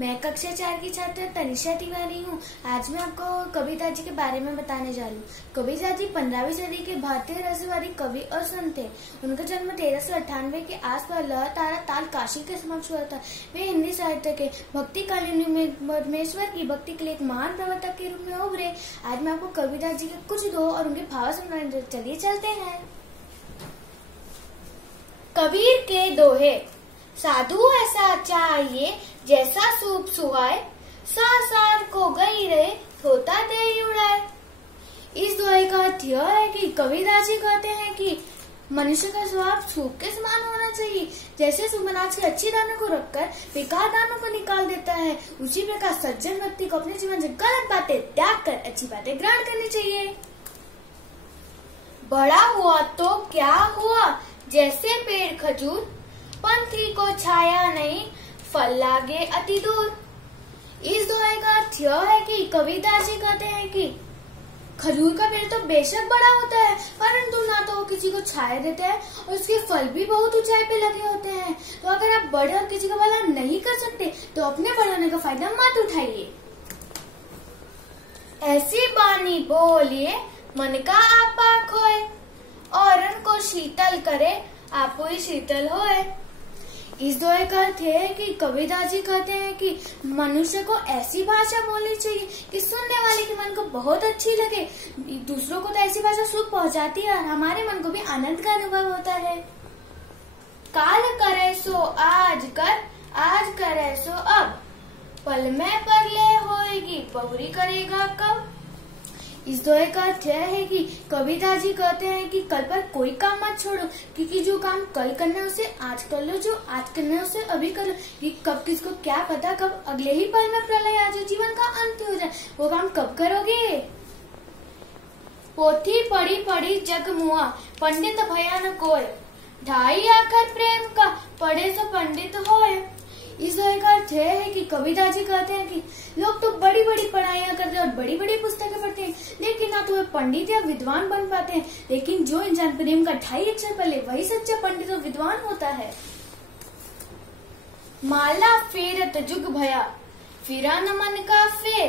मैं कक्षा 4 की छात्र तनिषा तिवारी हूँ। आज मैं आपको कविता जी के बारे में बताने जा रही हूँ। कविता जी 15वीं सदी के भारतीय रहस्यवादी कवि और संत थे। उनका जन्म 1398 के आसपास लहर तारा ताल काशी के समक्ष हुआ था। वे हिंदी साहित्य के भक्ति कालीन में परमेश्वर की भक्ति के लिए एक महान प्रवर्तक के रूप में उभरे। आज मैं आपको कविता जी के कुछ दोहे और उनके भाव सुनाने, चलिए चलते हैं। कबीर के दोहे। साधु ऐसा चाहिए जैसा सूप सुहाए, सार को गई रहे होता दे उड़ाए। इस दोहे का अर्थ यह है कि कबीरदास जी कहते हैं कि मनुष्य का स्वभाव सूप के समान होना चाहिए। जैसे सूप अनाज के अच्छे दानों को रखकर बेकार दानों को निकाल देता है, उसी प्रकार सज्जन व्यक्ति को अपने जीवन से गलत बातें त्याग कर अच्छी बातें ग्रहण करनी चाहिए। बड़ा हुआ तो क्या हुआ, जैसे पेड़ खजूर, पंथी को छाया नहीं, फल लागे अति दूर। इस दोहे का अर्थ यह है कि कबीरदास जी कहते हैं कि खजूर का पेड़ तो बेशक बड़ा होता है, परंतु ना तो वो किसी को छाया देता है और उसके फल भी बहुत ऊंचाई पे लगे होते हैं। तो अगर आप बड़े और किसी का भला नहीं कर सकते तो अपने बड़े होने का फायदा मत उठाइए। ऐसी बानी बोलिए मन का आपा खोए, औरन को शीतल करे आपो ही शीतल होए। इस दोहे का अर्थ है कि कबीरदास जी कहते हैं कि मनुष्य को ऐसी भाषा बोलनी चाहिए कि सुनने वाले के मन को बहुत अच्छी लगे। दूसरों को तो ऐसी भाषा सुख पहुंचाती है और हमारे मन को भी आनंद का अनुभव होता है। काल करे सो आज कर, आज करे सो अब, पल में परले होएगी बहुरी करेगा कब। इस दोहे का अर्थ है कि कबीरदास जी कहते हैं कि कल पर कोई काम मत छोड़ो, क्योंकि जो काम कल करना है उसे आज कर लो, जो आज करना है उसे अभी कर लो। ये कब किसको क्या पता, कब अगले ही पल में प्रलय आ जाए, जीवन का अंत हो जाए, वो काम कब करोगे। पोथी पढ़ी पढ़ी जग मुआ, पंडित भया न कोय, ढाई आखर प्रेम का पढ़े तो पंडित होए। इस दोहे का अर्थ है कि कबीरदास जी कहते हैं कि लोग तो बड़ी बड़ी पढ़ाइयां करते हैं और बड़ी बड़ी पुस्तकें पढ़ते हैं, लेकिन ना तो वे पंडित या विद्वान बन पाते हैं। लेकिन जो इंसान प्रेम का 2.5 अक्षर पढ़ ले वही सच्चा पंडित और विद्वान होता है। माला फेरत जुग भया, फिरा न मन का फेर,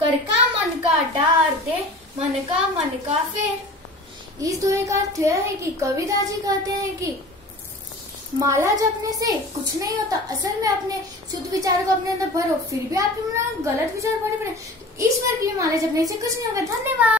कर का मन का डार दे, मन का फेर। इस दोहे का अर्थ है कि कबीरदास जी कहते हैं कि माला जपने से कुछ नहीं होता, असल में अपने शुद्ध विचारों को अपने अंदर भरो, फिर भी आपके मन में गलत विचार पड़े। ईश्वर की माला जपने से कुछ नहीं होगा। धन्यवाद।